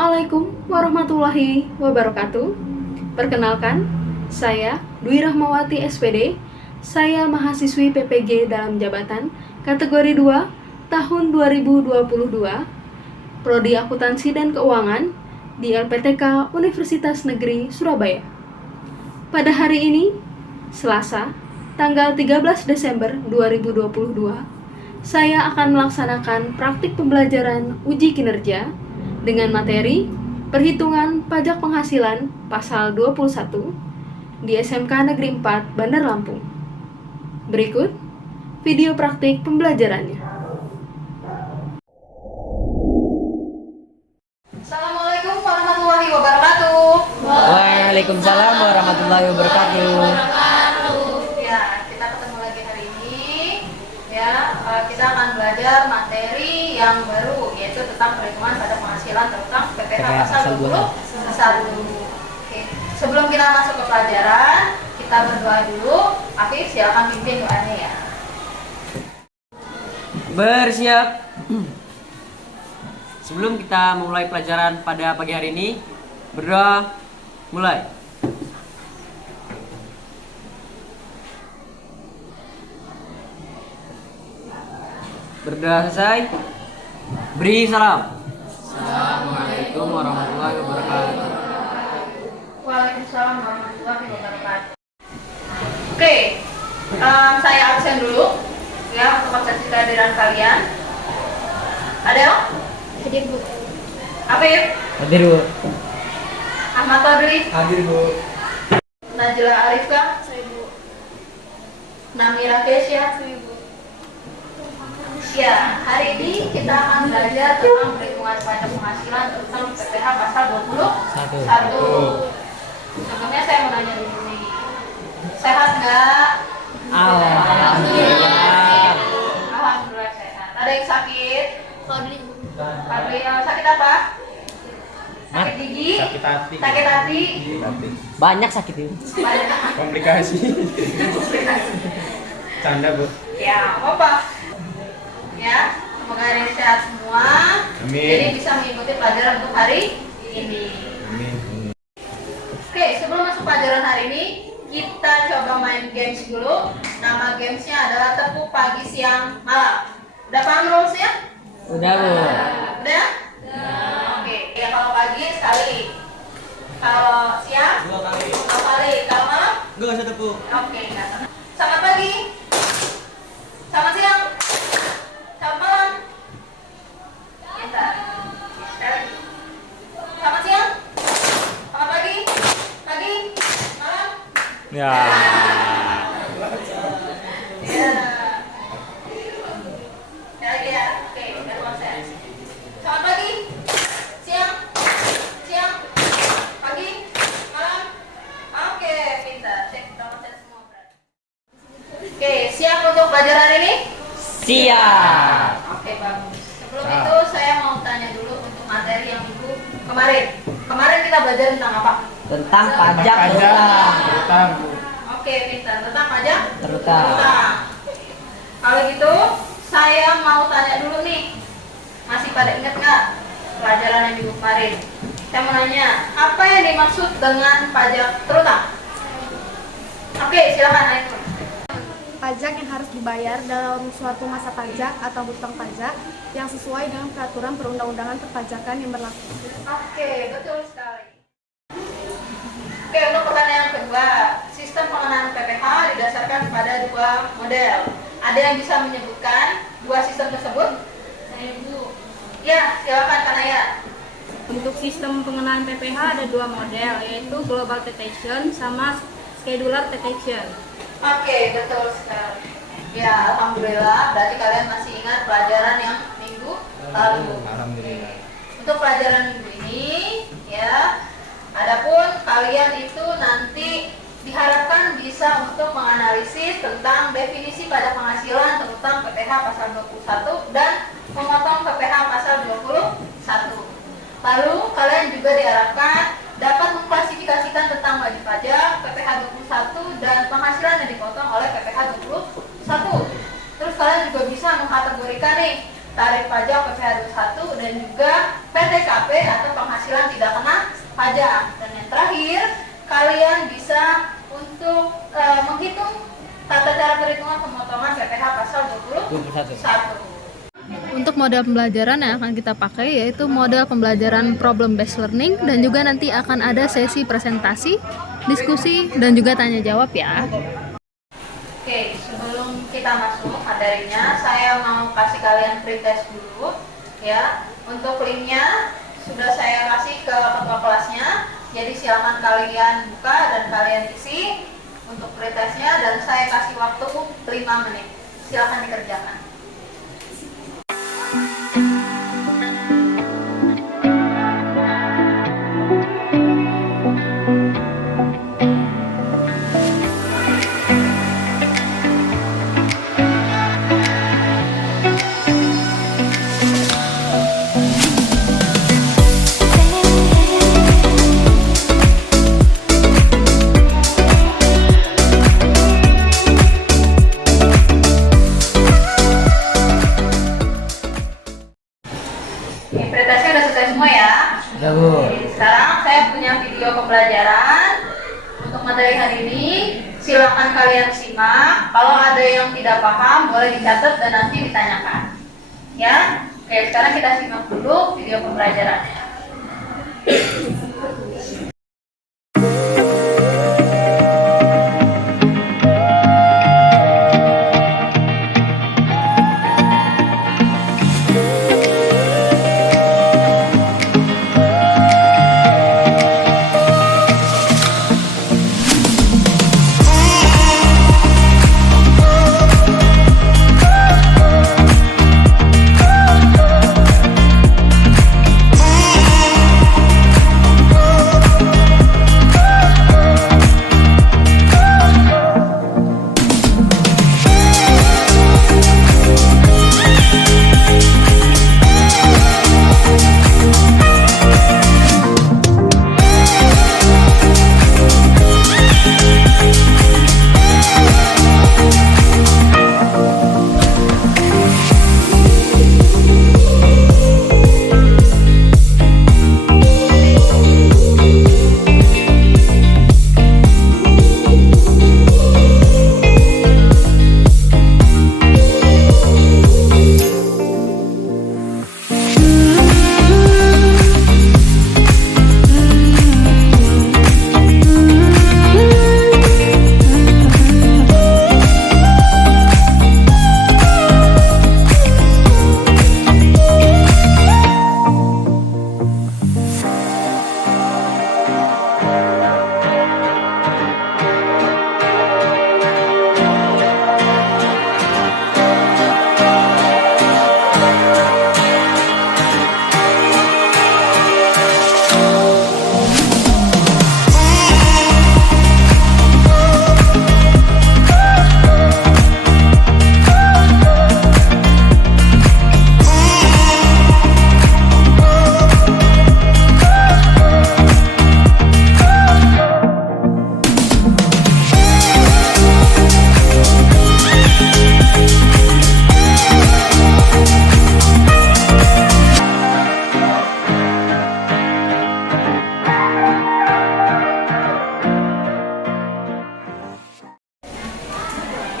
Assalamualaikum warahmatullahi wabarakatuh. Perkenalkan, saya Dwi Rahmawati SPD. Saya mahasiswi PPG dalam jabatan kategori 2 tahun 2022, Prodi Akuntansi dan Keuangan di LPTK Universitas Negeri Surabaya. Pada hari ini, Selasa, tanggal 13 Desember 2022, saya akan melaksanakan praktik pembelajaran uji kinerja dengan materi Perhitungan Pajak Penghasilan Pasal 21 di SMK Negeri 4 Bandar Lampung. Berikut video praktik pembelajarannya. Assalamualaikum warahmatullahi wabarakatuh. Waalaikumsalam warahmatullahi wabarakatuh. Ya, kita ketemu lagi hari ini. Ya, kita akan belajar materi yang baru, yaitu tentang perhitungan pada penghasilan tentang PPh pasal 21. Oke. Sebelum kita masuk ke pelajaran, kita berdoa dulu. Afif, silakan pimpin doanya ya. Bersiap. Sebelum kita mulai pelajaran pada pagi hari ini, berdoa mulai. Berdoa selesai, beri salam. Assalamualaikum warahmatullahi wabarakatuh. Waalaikumsalam warahmatullahi wabarakatuh. Oke, saya absen dulu ya untuk absensi kehadiran kalian. Adel? Hadir, Bu. Afif? Hadir, Bu. Ahmad Fadli? Hadir, Bu. Najla Arifka? Saya, Bu. Namira Kesya? Saya, Bu. Ya, hari ini kita akan belajar tentang perhitungan pajak penghasilan tentang PPh pasal 21. Sebelumnya saya mau nanya dulu nih, sehat nggak? Alhamdulillah. Alhamdulillah sehat. Ada yang sakit? Fadli, Bu. Fadli, sakit apa? Sakit gigi? Sakit hati. Sakit hati? Banyak sakit ini. Banyak. Komplikasi. Canda, Bu. Ya, apa? Ya, semoga hari ini sehat semua. Amin. Jadi bisa mengikuti pelajaran untuk hari ini. Amin. Oke, sebelum masuk pelajaran hari ini, kita coba main games dulu. Nama gamesnya adalah tepuk pagi, siang, malam. Udah paham rulesnya? Udah, Bu. Udah? Oke, ya kalau pagi sekali. Kalau siang? 2 kali. Kalau malam? Gak usah tepuk. Oke, nggak salah. Selamat pagi. Selamat siang. Selamat malam. Pintar. Sekali lagi. Selamat siang. Selamat pagi. Pagi. Malam. Ya. Ya. Sekali lagi ya. Oke, udah konsen. Selamat pagi. Siang. Siang. Pagi. Malam. Oke, pintar. Cek konsen semua berarti. Oke, siap untuk pelajaran ini? Siap. Oke, bagus. Sebelum itu saya mau tanya dulu untuk materi yang minggu kemarin. Kemarin kita belajar tentang apa? Tentang pajak Pajak. terutang. Utang, Bu. Oke, pintar. Tentang pajak? Terutang. Terutang. Kalau gitu, saya mau tanya dulu nih. Masih pada ingat nggak pelajaran yang minggu kemarin? Saya mau nanya, apa yang dimaksud dengan pajak terutang? Oke, silakan Ainul. Pajak yang harus dibayar dalam suatu masa pajak atau hutang pajak yang sesuai dengan peraturan perundang-undangan perpajakan yang berlaku. Oke, betul sekali. Oke, untuk pertanyaan kedua, sistem pengenaan PPh didasarkan pada 2 model. Ada yang bisa menyebutkan 2 sistem tersebut? Saya, Bu. Ya, silakan Kanaya. Untuk sistem pengenaan PPh ada 2 model, yaitu Global Taxation sama Scheduler Taxation. Oke, betul sekali. Ya, alhamdulillah. Berarti kalian masih ingat pelajaran yang minggu lalu. Alhamdulillah. Untuk pelajaran minggu ini, ya, adapun kalian itu nanti diharapkan bisa untuk menganalisis tentang definisi pada penghasilan tentang PPh pasal 21 dan memotong PPh pasal 21. Lalu kalian juga diharapkan dapat mengklasifikasikan tentang wajib pajak, PPh 21 dan penghasilan yang dipotong oleh PPh 21. Terus kalian juga bisa mengkategorikan nih tarif pajak PPh 21 dan juga PTKP atau penghasilan tidak kena pajak. Dan yang terakhir, kalian bisa untuk menghitung tata cara perhitungan pemotongan PPh pasal 21. Untuk model pembelajaran yang akan kita pakai yaitu model pembelajaran problem based learning, dan juga nanti akan ada sesi presentasi, diskusi, dan juga tanya jawab ya. Oke, sebelum kita masuk materinya, saya mau kasih kalian pretest dulu ya. Untuk linknya sudah saya kasih ke ketua kelasnya, jadi silakan kalian buka dan kalian isi untuk pretestnya, dan saya kasih waktu 5 menit. Silakan dikerjakan. Pretestnya udah selesai semua ya. Ya Bu. Sekarang saya punya video pembelajaran untuk materi hari ini. Silakan kalian simak. Kalau ada yang tidak paham boleh dicatat dan nanti ditanyakan. Ya. Oke, sekarang kita simak dulu video pembelajarannya.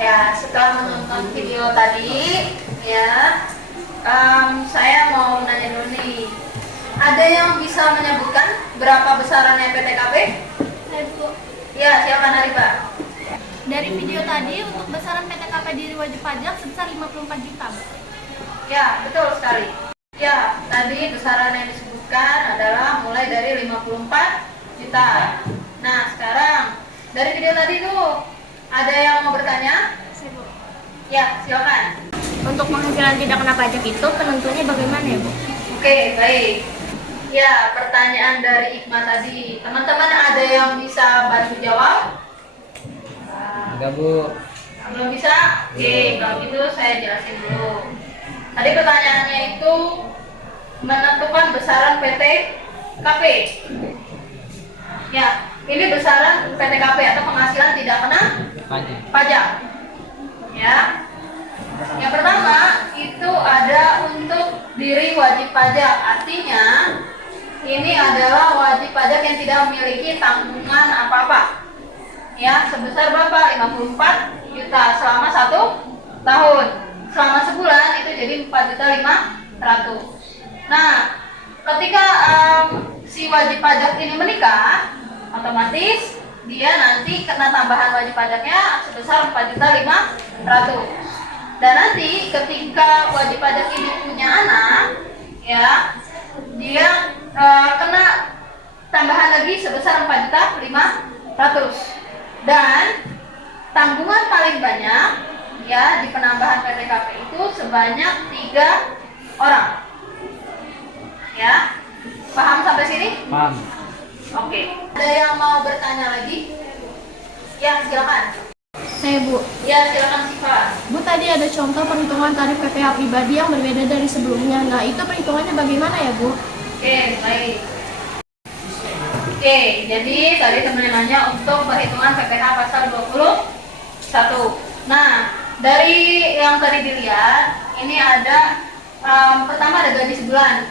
Ya, setelah menonton video tadi, ya, saya mau nanya dulu nih. Ada yang bisa menyebutkan berapa besarannya PTKP? Ya, silakan Harifa. Dari video tadi, untuk besaran PTKP diri wajib pajak sebesar 54 juta. Ya, betul sekali. Ya, tadi besaran yang disebutkan adalah mulai dari 54 juta. Nah, sekarang dari video tadi tuh ada yang mau bertanya? Ya, silakan. Untuk penghasilan tidak kena pajak itu penentunya bagaimana ya, Bu? Oke, baik. Ya, pertanyaan dari Iqmah tadi. Teman-teman ada yang bisa bantu jawab? Enggak Bu. Belum bisa? Oke, kalau gitu saya jelasin dulu. Tadi pertanyaannya itu menentukan besaran PTKP. Ya, ini besaran PTKP atau penghasilan tidak kena Pajak. pajak. Ya. Yang pertama itu ada untuk diri wajib pajak, artinya ini adalah wajib pajak yang tidak memiliki tanggungan apa-apa. Ya, sebesar berapa? 54 juta selama 1 tahun. Selama sebulan itu jadi 4.500.000. Nah, ketika si wajib pajak ini menikah, otomatis dia nanti kena tambahan wajib pajaknya sebesar 4.500.000. Dan nanti ketika wajib pajak ini punya anak, ya, dia kena tambahan lagi sebesar 4.500.000. Dan tanggungan paling banyak ya di penambahan PTKP itu sebanyak 3 orang. Ya, paham sampai sini? Paham. Oke. Ada yang mau bertanya lagi? Ya, silakan. Saya Bu. Ya, silakan Siva. Bu, tadi ada contoh perhitungan tarif PPh pribadi yang berbeda dari sebelumnya. Nah, itu perhitungannya bagaimana ya Bu? Oke, baik. Oke, jadi tadi teman nanya untuk perhitungan PPh pasal 21. Nah, dari yang tadi dilihat, ini ada pertama ada gaji sebulan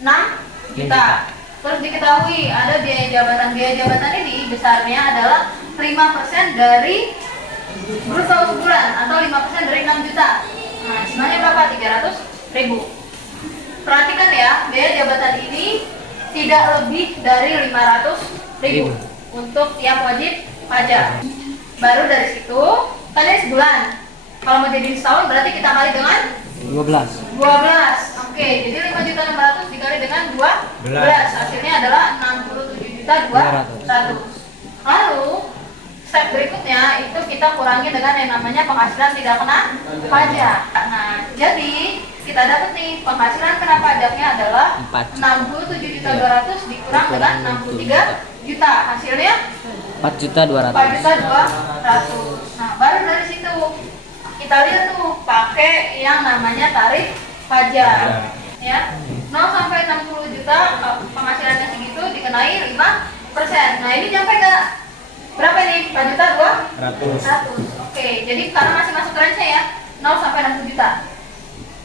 6 juta. Terus diketahui ada biaya jabatan. Biaya jabatan ini besarnya adalah 5% dari bruto sebulan atau 5% dari 6 juta. Nah, sebenarnya berapa? 300.000. Perhatikan ya, biaya jabatan ini tidak lebih dari 500.000 untuk tiap wajib pajak. Baru dari situ, tadi sebulan. Kalau mau jadi setahun berarti kita kali dengan 12. 12. Oke, jadi 5.600.000 dikali dengan 12. Hasilnya adalah 67.200.000. Lalu step berikutnya itu kita kurangi dengan yang namanya penghasilan tidak kena pajak. Nah, jadi kita dapat nih penghasilan kena pajaknya adalah 67.200.000 dikurang dengan 63 juta. Hasilnya 4.200.000. 4.200.000. Nah, baru dari situ kita lihat tuh pakai yang namanya tarif pajak. Ya. 0 sampai 60 juta penghasilannya segitu dikenai 5%. Nah, ini nyampe nggak? Berapa nih? 4.200.000. Oke, jadi karena masih masuk range ya, 0 sampai 60 juta.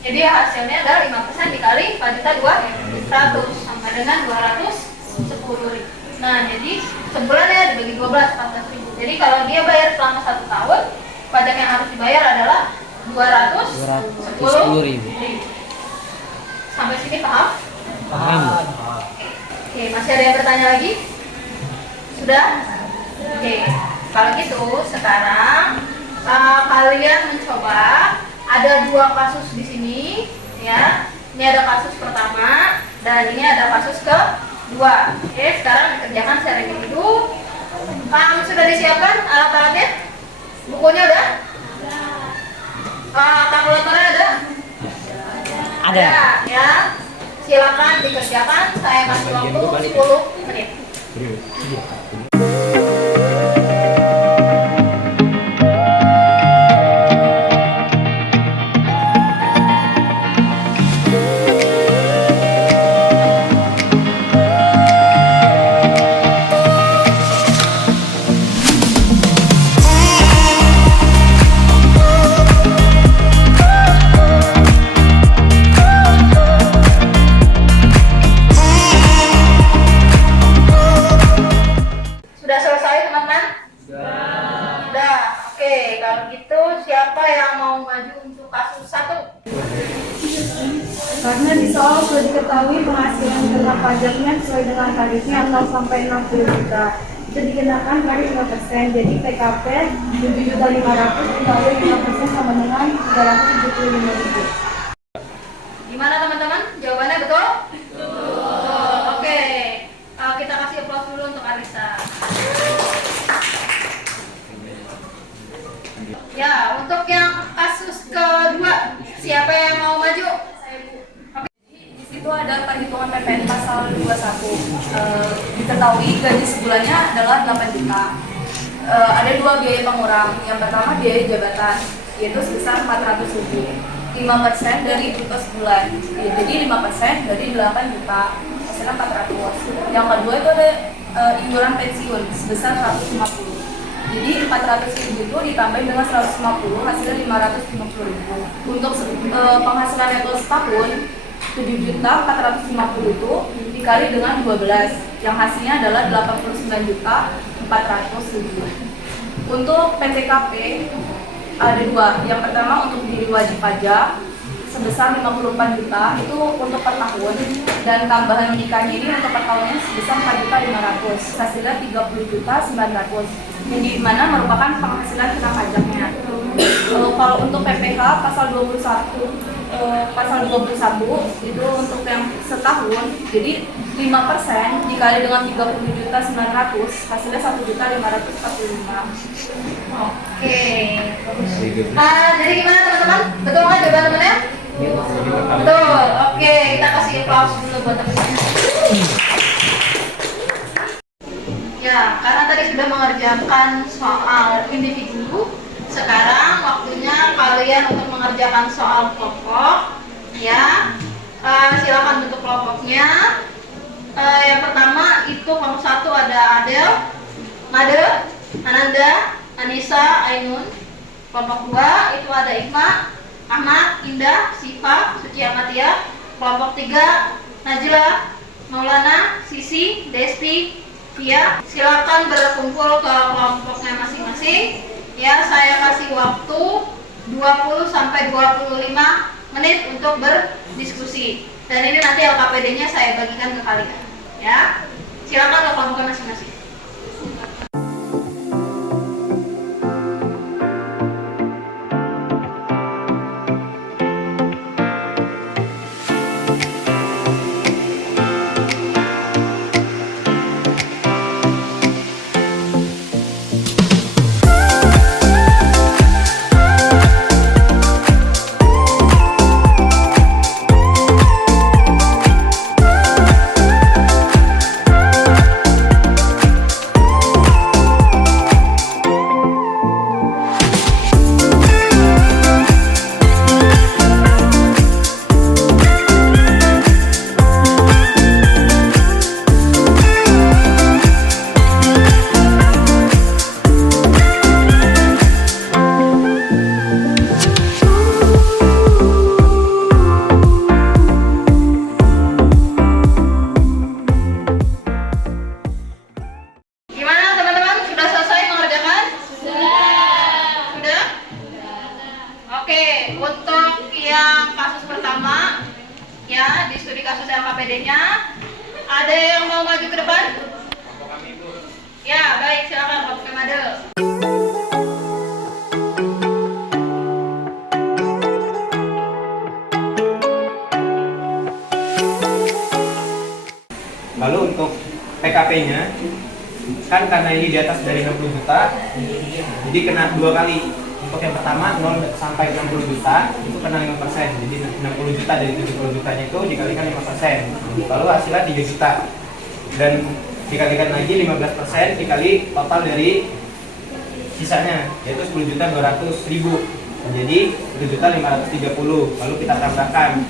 Jadi hasilnya adalah 5% dikali 4.200.000 sama dengan 210.000. Nah, jadi sebulan ya dibagi 12, 14.000. Jadi kalau dia bayar selama 1 tahun, pajak yang harus dibayar adalah 210.000. Sampai sini paham? Paham. Oke, masih ada yang bertanya lagi? Sudah? Oke, kalau gitu sekarang kalian mencoba ada 2 kasus di sini, ya. Ini ada kasus pertama dan ini ada kasus kedua. Oke, sekarang dikerjakan secara individu. Sudah disiapkan alat-alatnya? Bukunya udah? Kalkulatornya ada? Ada. Ya. Silakan dikerjakan. Saya kasih waktu 10 menit. Sudah selesai teman-teman? Sudah. Oke, kalau gitu siapa yang mau maju untuk kasus 1? Karena di soal sudah diketahui penghasilan kena pajaknya sesuai dengan tarifnya 0 sampai 60 juta. Itu dikenakan tarif 5%. Jadi PKP 7.500.000 dikali 5% sama dengan 375.000. Gimana teman-teman? Jawabannya betul? Betul. Oke. Kita kasih aplaus dulu untuk Arisa. Ya, untuk yang kasus kedua, siapa yang mau maju? Di situ ada perhitungan PPN pasal 21. Diketahui gaji sebulannya adalah 8 juta. Ada 2 biaya pengurang. Yang pertama biaya jabatan, yaitu sebesar 400.000. 5% dari bruto sebulan. Jadi 5% dari 8 juta. Hasilnya 400. Yang kedua itu ada iuran pensiun sebesar 150. Jadi 400.000 itu ditambahin dengan 150, hasilnya 550.000. Untuk penghasilan netto setahun 7.450.000 itu dikali dengan 12, yang hasilnya adalah 89.400.000. Untuk PTKP ada dua. Yang pertama untuk diri wajib pajak sebesar 54 juta itu untuk per tahun, dan tambahan nikahnya ini untuk per tahunnya sebesar 4.500.000, hasilnya 30.900.000, yang dimana merupakan penghasilan kena pajaknya. Kalau untuk PPh pasal 21 itu untuk yang setahun, jadi 5% dikali dengan 30.900.000, hasilnya 1.545.000. Oke, bagus. Jadi gimana teman-teman? Betul nggak jawaban temannya? Betul. Oke, kita kasih applause dulu buat teman-teman. Ya, karena tadi sudah mengerjakan soal individu, sekarang waktunya kalian untuk mengerjakan soal kelompok. Ya, silakan bentuk kelompoknya. Yang pertama itu kelompok 1 ada Adel, Made, Ananda, Anissa, Ainun. Kelompok 2 itu ada Ikma, Ahmad, Indah, Siva, Suci Amatia. Kelompok 3 Najla, Maulana, Sisi, Despi, Via. Silakan berkumpul ke kelompoknya masing-masing. Ya, saya kasih waktu 20 sampai 25 menit untuk berdiskusi. Dan ini nanti LKPD-nya saya bagikan ke kalian. Ya, silakan ke kelompoknya masing-masing. KPD-nya. Ada yang mau maju ke depan? Ya, baik, silakan Pak Kemade. Lalu untuk PKP-nya, kan karena ini di atas dari 60 juta, jadi kena 2 kali. Untuk yang pertama 0 sampai 60 juta itu kena 5%. Jadi 60 juta dari 70 jutanya itu dikalikan 5%. Lalu hasilnya 3 juta. Dan dikalikan lagi 15% dikali total dari sisanya, yaitu 10.200.000. Jadi 7.530. Lalu kita tambahkan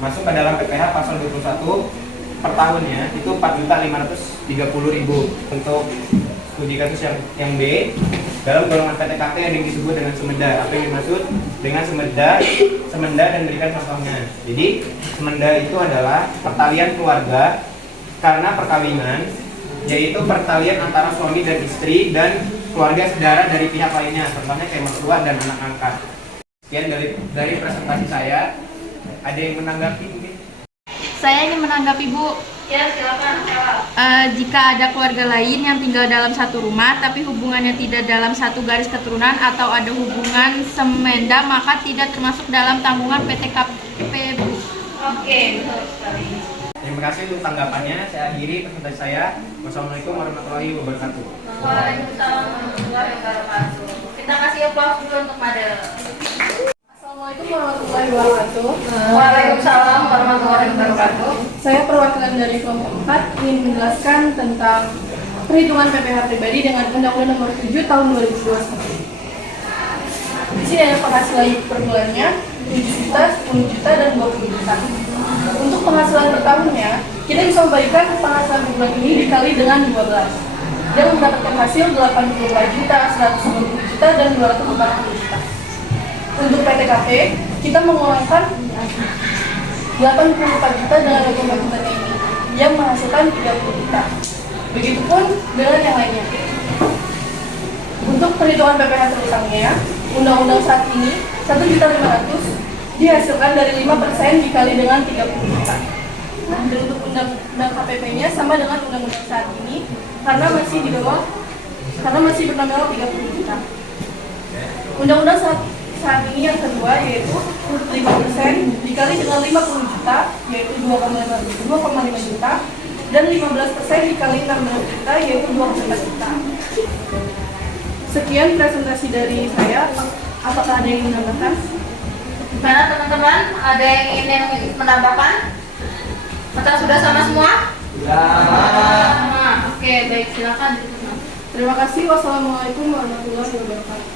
masuk ke dalam PPh pasal 21 per tahunnya itu 4.530.000. Untuk studi kasus yang B dalam golongan PTKP yang disebut dengan semenda. Apa yang dimaksud dengan semenda dan berikan contohnya. Jadi semenda itu adalah pertalian keluarga karena perkawinan, yaitu pertalian antara suami dan istri dan keluarga saudara dari pihak lainnya, contohnya kayak mertua dan anak angkat. Sekian dari presentasi saya. Ada yang menanggapi mungkin? Saya ingin menanggapi, Bu. Ya, silakan. Jika ada keluarga lain yang tinggal dalam satu rumah tapi hubungannya tidak dalam satu garis keturunan atau ada hubungan semenda, maka tidak termasuk dalam tanggungan PTKP, Bu. Oke, betul sekali. Terima kasih untuk tanggapannya. Saya akhiri presentasi saya. Wassalamualaikum warahmatullahi wabarakatuh. Waalaikumsalam warahmatullahi wabarakatuh. Kita kasih aplaus dulu untuk Made. Assalamualaikum warahmatullahi wabarakatuh. Waalaikumsalam warahmatullahi wabarakatuh. Saya perwakilan dari kelompok 4 ingin menjelaskan tentang perhitungan PPh pribadi dengan Undang-Undang Nomor 7 Tahun 2021. Di sini ada penghasilan per bulannya 7 juta, 10 juta, dan 20 juta. Untuk penghasilan per tahunnya, kita bisa membagikan penghasilan per bulan ini dikali dengan 12. dan mendapatkan hasil 84 juta, 190 juta, dan 240 juta. Untuk PTKP, kita mengeluarkan 84 juta dengan dokumen-dokumennya ini yang menghasilkan 30 juta. Begitupun dengan yang lainnya. Untuk perhitungan PPh terutangnya, undang-undang saat ini 1.500.000 dihasilkan dari 5% dikali dengan 30 juta. Nah, dan untuk undang-undang KPP-nya sama dengan undang-undang saat ini karena masih bernama 30 juta. Undang-undang saat ini yang kedua yaitu 5% dikali dengan 50 juta yaitu 2,5 juta, dan 15% dikali 16 juta yaitu 2,4 juta. Sekian presentasi dari saya. Apakah ada yang menambahkan? Gimana teman-teman? Ada yang ingin menambahkan? Atau sudah sama semua? Sama. Oke, baik, silakan. Terima kasih. Wassalamualaikum warahmatullahi wabarakatuh.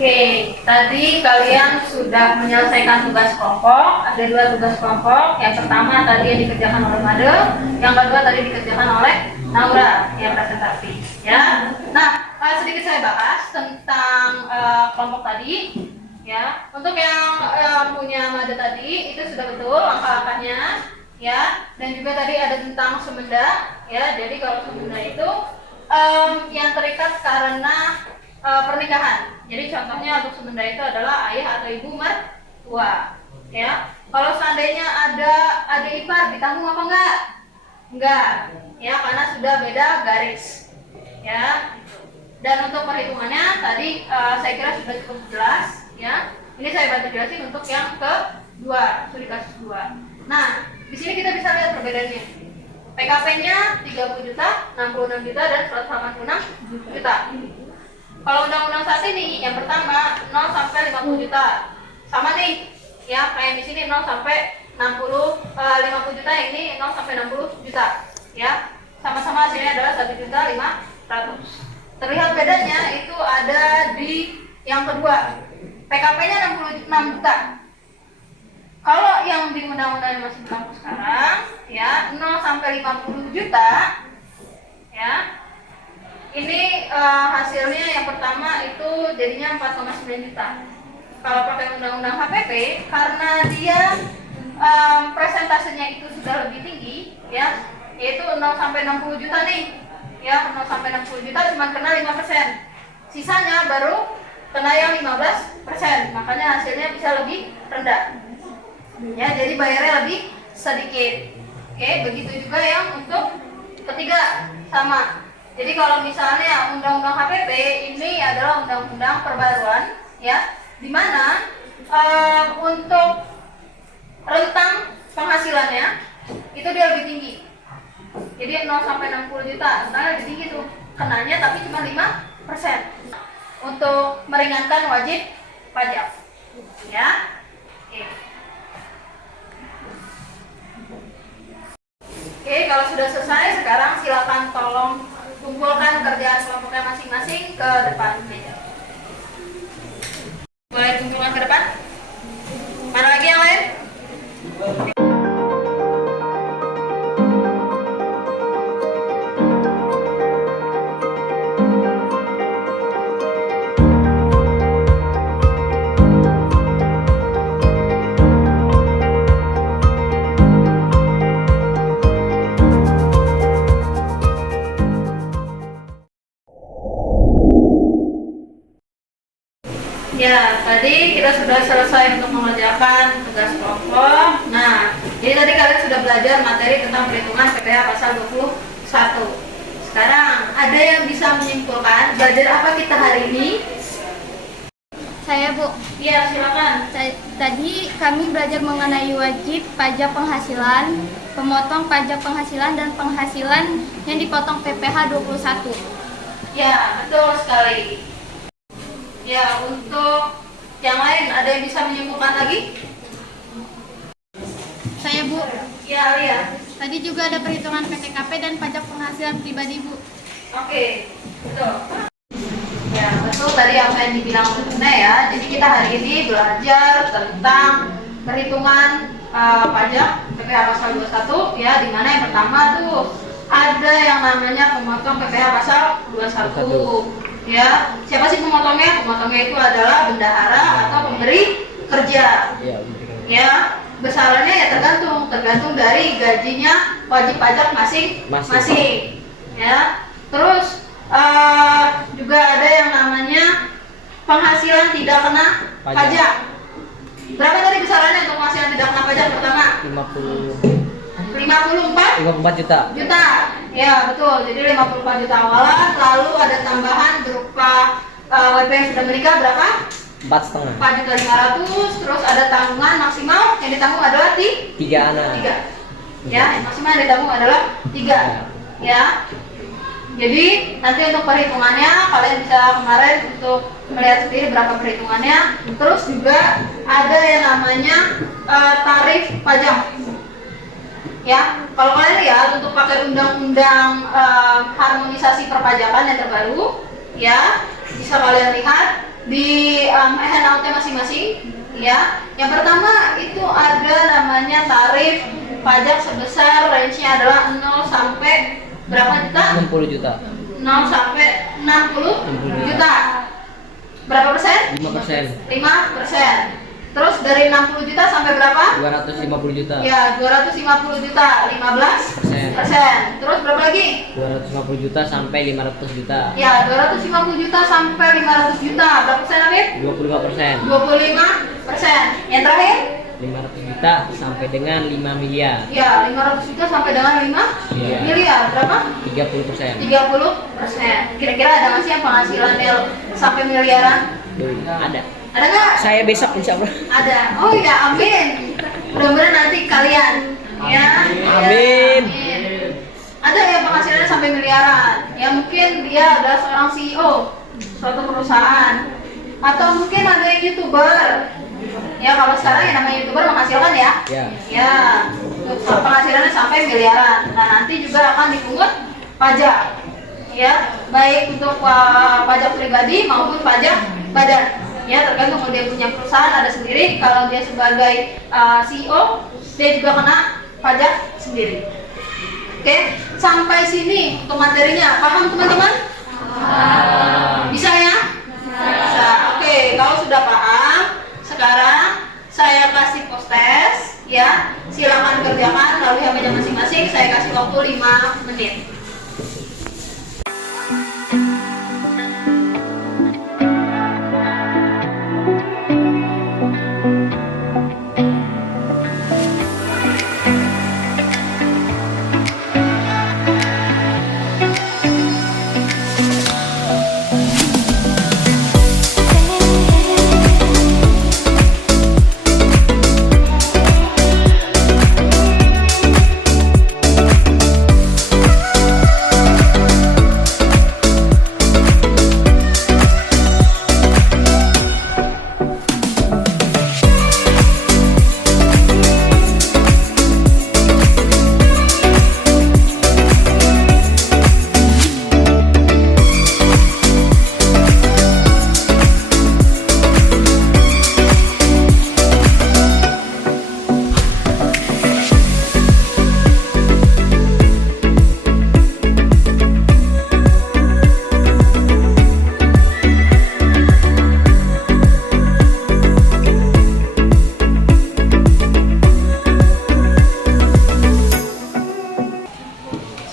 Oke, tadi kalian sudah menyelesaikan tugas kelompok. Ada 2 tugas kelompok. Yang pertama tadi yang dikerjakan oleh Made, yang kedua tadi dikerjakan oleh Naura yang presentasi. Ya. Nah, sedikit saya bahas tentang kelompok tadi. Ya, untuk yang punya Made tadi itu sudah betul angka-angkanya. Ya, dan juga tadi ada tentang semenda. Ya, jadi kalau semenda itu yang terikat karena pernikahan. Jadi contohnya untuk semenda itu adalah ayah atau ibu mertua. Ya, kalau seandainya ada adik ipar ditanggung apa enggak? Enggak. Ya, karena sudah beda garis. Ya. Dan untuk perhitungannya tadi saya kira sudah cukup jelas. Ya. Ini saya bantu jelasin untuk yang kedua, studi kasus 2. Nah, di sini kita bisa lihat perbedaannya. PKP-nya 30 juta, 66 juta, dan 186 juta. Kalau undang-undang saat ini, yang pertama 0 sampai 50 juta. Sama nih, ya kayak di sini 0 sampai 50 juta, ini 0 sampai 60 juta. Ya, sama-sama hasilnya adalah 1.500.000. Terlihat bedanya itu ada di yang kedua. PKP-nya 66 juta. Kalau yang di undang-undang yang masih berlaku sekarang, ya 0 sampai 50 juta, ya ini hasilnya yang pertama itu jadinya 4,9 juta. Kalau pakai undang-undang HPP, karena dia presentasenya itu sudah lebih tinggi, ya yaitu 0 sampai 60 juta nih, ya 0 sampai 60 juta cuma kena 5%, sisanya baru kena yang 15%, makanya hasilnya bisa lebih rendah. Ya, jadi bayarnya lebih sedikit. Oke, begitu juga yang untuk ketiga sama. Jadi kalau misalnya undang-undang HPP ini adalah undang-undang perbaruan, ya, di mana untuk rentang penghasilannya itu dia lebih tinggi. Jadi 0 sampai 60 juta, rentangnya lebih tinggi tuh. Kenanya tapi cuma 5%. Untuk meringankan wajib pajak. Ya. Oke. Oke, kalau sudah selesai, sekarang silakan tolong kumpulkan kerjaan kelompoknya masing-masing ke depan meja. Boleh kumpulkan ke depan? Mana lagi yang lain? Ya, tadi kita sudah selesai untuk mengerjakan tugas kelompok. Nah, jadi tadi kalian sudah belajar materi tentang perhitungan PPh pasal 21. Sekarang, ada yang bisa menyimpulkan belajar apa kita hari ini? Saya, Bu. Iya, silakan. Tadi kami belajar mengenai wajib pajak penghasilan, pemotong pajak penghasilan, dan penghasilan yang dipotong PPh 21. Ya, betul sekali. Ya, untuk yang lain ada yang bisa menyimpulkan lagi? Saya, Bu. Ya, Alia. Tadi juga ada perhitungan PTKP dan pajak penghasilan pribadi, Bu. Oke, betul. Ya, betul tadi apa yang dibilang Bunda ya. Jadi kita hari ini belajar tentang perhitungan pajak PPh PPh pasal 21 ya, di mana yang pertama tuh ada yang namanya pemotong PPh pasal 21 ya. Siapa sih pemotongnya? Pemotongnya itu adalah bendahara atau pemberi kerja ya. Besarannya ya tergantung dari gajinya wajib pajak masing-masing ya. Terus juga ada yang namanya penghasilan tidak kena pajak. Berapa tadi besarannya untuk penghasilan tidak kena pajak pertama? 54 juta. Ya betul, jadi 54 juta awalan. Lalu ada tambahan berupa WP yang sudah menikah berapa? 4,5. 4.500.000. Terus ada tanggungan maksimal yang ditanggung adalah 3 anak. Ya, yang maksimal yang ditanggung adalah 3 ya. Jadi nanti untuk perhitungannya kalian bisa kemarin untuk melihat sendiri berapa perhitungannya. Terus juga ada yang namanya tarif pajak. Ya, kalau kalian lihat untuk pakai undang-undang harmonisasi perpajakan yang terbaru, ya bisa kalian lihat di HNAUT masing-masing. Ya, yang pertama itu ada namanya tarif pajak sebesar range-nya adalah 0 sampai berapa juta? 60 juta. 0 sampai 60 juta. Berapa persen? 5%. 5%. Terus dari 60 juta sampai berapa? 250 juta. Ya, 250 juta, 15%. Terus berapa lagi? 250 juta sampai 500 juta. Ya, 250 juta sampai 500 juta. Berapa persen, Afif? 25%. 25%. Yang terakhir? 500 juta sampai dengan 5 miliar. Ya, 500 juta sampai dengan 5 Iya. miliar. Berapa? 30%. 30%. Kira-kira ada nggak sih yang penghasilannya sampai miliaran? Ada. Ada nggak? Saya besok insya Allah. Ada. Oh ya, amin. Mudah-mudahan nanti kalian ya. Amin. Ya, amin. Ada yang penghasilannya sampai miliaran. Ya mungkin dia adalah seorang CEO suatu perusahaan. Atau mungkin ada yang YouTuber. Ya kalau sekarang yang namanya YouTuber menghasilkan ya. Ya. Ya. Penghasilannya sampai miliaran. Nah, nanti juga akan dipungut pajak. Ya, baik untuk pajak pribadi maupun pajak badan. Ya, tergantung kalau dia punya perusahaan ada sendiri. Kalau dia sebagai CEO, dia juga kena pajak sendiri. Oke, sampai sini untuk materinya. Paham teman-teman? Bisa ya? Bisa. Oke, kalau sudah paham, sekarang saya kasih post test. Ya, silakan kerjakan melalui meja masing-masing. Saya kasih waktu 5 menit.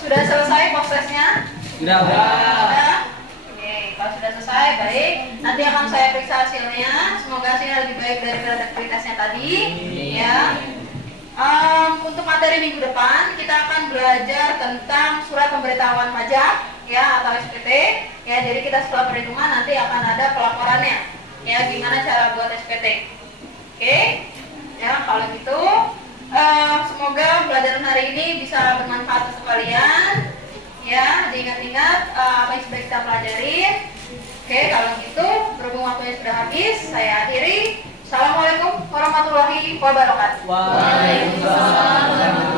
Sudah selesai prosesnya? Sudah. Sudah? Oke, kalau sudah selesai, baik. Nanti akan saya periksa hasilnya. Semoga hasilnya lebih baik daripada aktivitasnya tadi. Ya. Untuk materi minggu depan kita akan belajar tentang surat pemberitahuan pajak ya atau SPT. Ya, jadi kita setelah perhitungan nanti akan ada pelaporannya. Ya, gimana cara buat SPT. Oke. Ya, kalau gitu semoga pelajaran hari ini bisa bermanfaat untuk kalian. Ya, diingat-ingat apa yang sudah kita pelajari. Oke, kalau gitu berhubung waktunya sudah habis, saya akhiri. Assalamualaikum warahmatullahi wabarakatuh. Waalaikumsalam.